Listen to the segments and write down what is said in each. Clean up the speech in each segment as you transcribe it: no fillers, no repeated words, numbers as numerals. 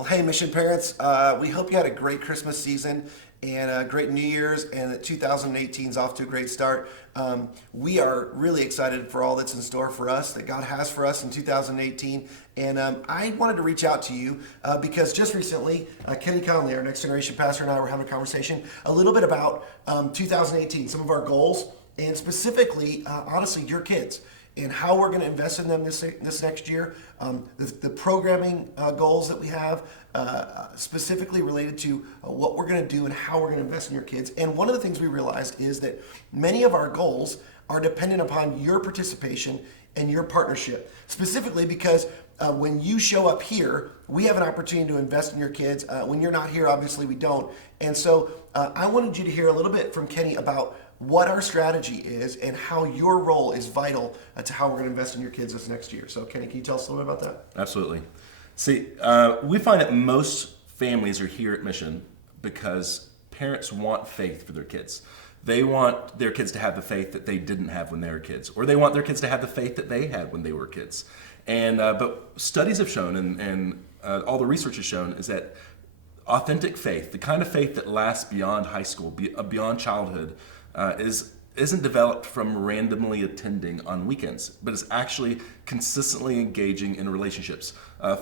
Well, hey, Mission Parents, we hope you had a great Christmas season and a great New Year's, and that 2018 is off to a great start. We are really excited for all that's in store for us, that God has for us in 2018. And I wanted to reach out to you because just recently, Kenny Conley, our Next Generation pastor, and I were having a conversation a little bit about 2018, some of our goals, and specifically, honestly, your kids and how we're going to invest in them this next year. The programming goals that we have, specifically related to what we're going to do and how we're going to invest in your kids. And one of the things we realized is that many of our goals are dependent upon your participation and your partnership, specifically because when you show up here, we have an opportunity to invest in your kids. When you're not here, obviously we don't. And so I wanted you to hear a little bit from Kenny about what our strategy is and how your role is vital to how we're going to invest in your kids this next year. So Kenny, can you tell us a little bit about that? Absolutely. See, we find that most families are here at Mission because parents want faith for their kids. They want their kids to have the faith that they didn't have when they were kids, or they want their kids to have the faith that they had when they were kids. And but studies have shown, and all the research has shown, is that authentic faith, the kind of faith that lasts beyond high school, beyond childhood, isn't developed from randomly attending on weekends, but is actually consistently engaging in relationships.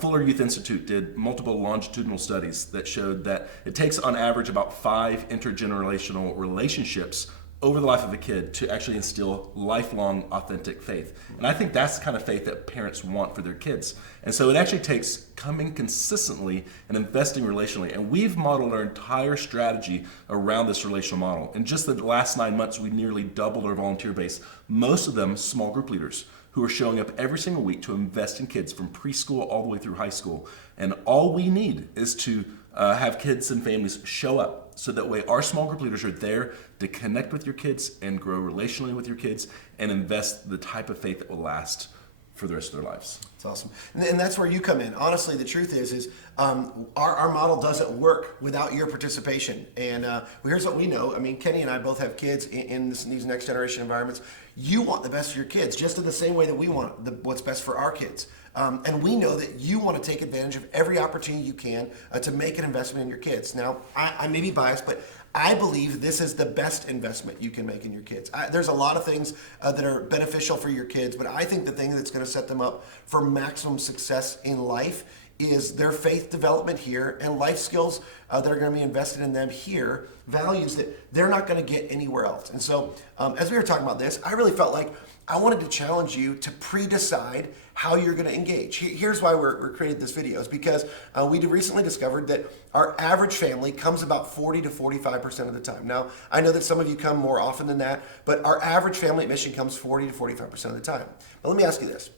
Fuller Youth Institute did multiple longitudinal studies that showed that it takes on average about 5 intergenerational relationships over the life of a kid to actually instill lifelong authentic faith. And I think that's the kind of faith that parents want for their kids. And so it actually takes coming consistently and investing relationally. And we've modeled our entire strategy around this relational model. In just the last 9 months, we nearly doubled our volunteer base, most of them small group leaders who are showing up every single week to invest in kids from preschool all the way through high school. And all we need is to have kids and families show up, so that way our small group leaders are there to connect with your kids and grow relationally with your kids and invest the type of faith that will last for the rest of their lives. That's awesome. And that's where you come in. Honestly, the truth is our model doesn't work without your participation. And here's what we know. I mean, Kenny and I both have kids in these next generation environments. You want the best for your kids, just in the same way that we want what's best for our kids. And we know that you want to take advantage of every opportunity you can to make an investment in your kids. Now, I may be biased, but I believe this is the best investment you can make in your kids. There's a lot of things that are beneficial for your kids, but I think the thing that's going to set them up for maximum success in life is their faith development here and life skills that are going to be invested in them here, values that they're not going to get anywhere else. And so as we were talking about this, I really felt like I wanted to challenge you to pre-decide how you're going to engage. Here's why we're creating this video, is because we recently discovered that our average family comes about 40 to 45% of the time. Now, I know that some of you come more often than that, but our average family at Mission comes 40 to 45% of the time. But let me ask you this.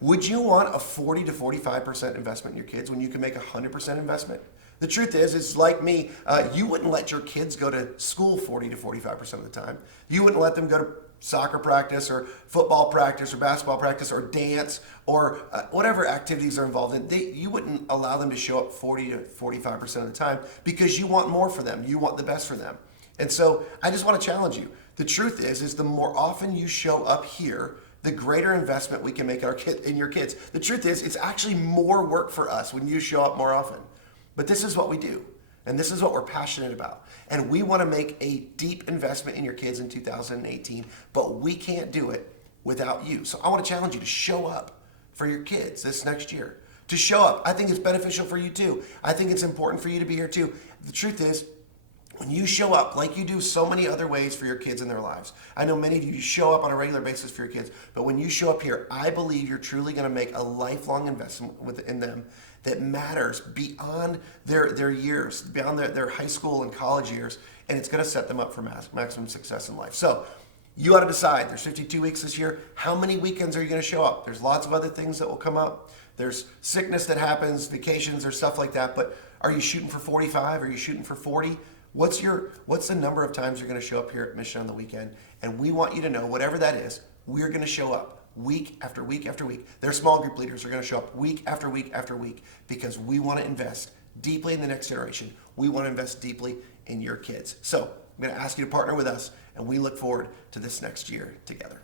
Would you want a 40 to 45% investment in your kids when you can make a 100% investment? The truth is, it's like me, you wouldn't let your kids go to school 40 to 45% of the time. You wouldn't let them go to soccer practice or football practice or basketball practice or dance or whatever activities are involved in. You wouldn't allow them to show up 40 to 45% of the time because you want more for them. You want the best for them. And so I just want to challenge you. The truth is the more often you show up here, the greater investment we can make in your kids. The truth is, it's actually more work for us when you show up more often. But this is what we do. And this is what we're passionate about. And we want to make a deep investment in your kids in 2018, but we can't do it without you. So I want to challenge you to show up for your kids this next year. To show up. I think it's beneficial for you too. I think it's important for you to be here too. The truth is, when you show up like you do so many other ways for your kids in their lives, I know many of you show up on a regular basis for your kids, but when you show up here, I believe you're truly going to make a lifelong investment in them that matters beyond their years, beyond their high school and college years, and it's going to set them up for maximum success in life. So you ought to decide. There's 52 weeks this year. How many weekends are you going to show up? There's lots of other things that will come up. There's sickness that happens, vacations, or stuff like that, but are you shooting for 45? Are you shooting for 40? What's the number of times you're going to show up here at Mission on the weekend? And we want you to know, whatever that is, we're going to show up week after week after week. Their small group leaders are going to show up week after week after week because we want to invest deeply in the next generation. We want to invest deeply in your kids. So I'm going to ask you to partner with us, and we look forward to this next year together.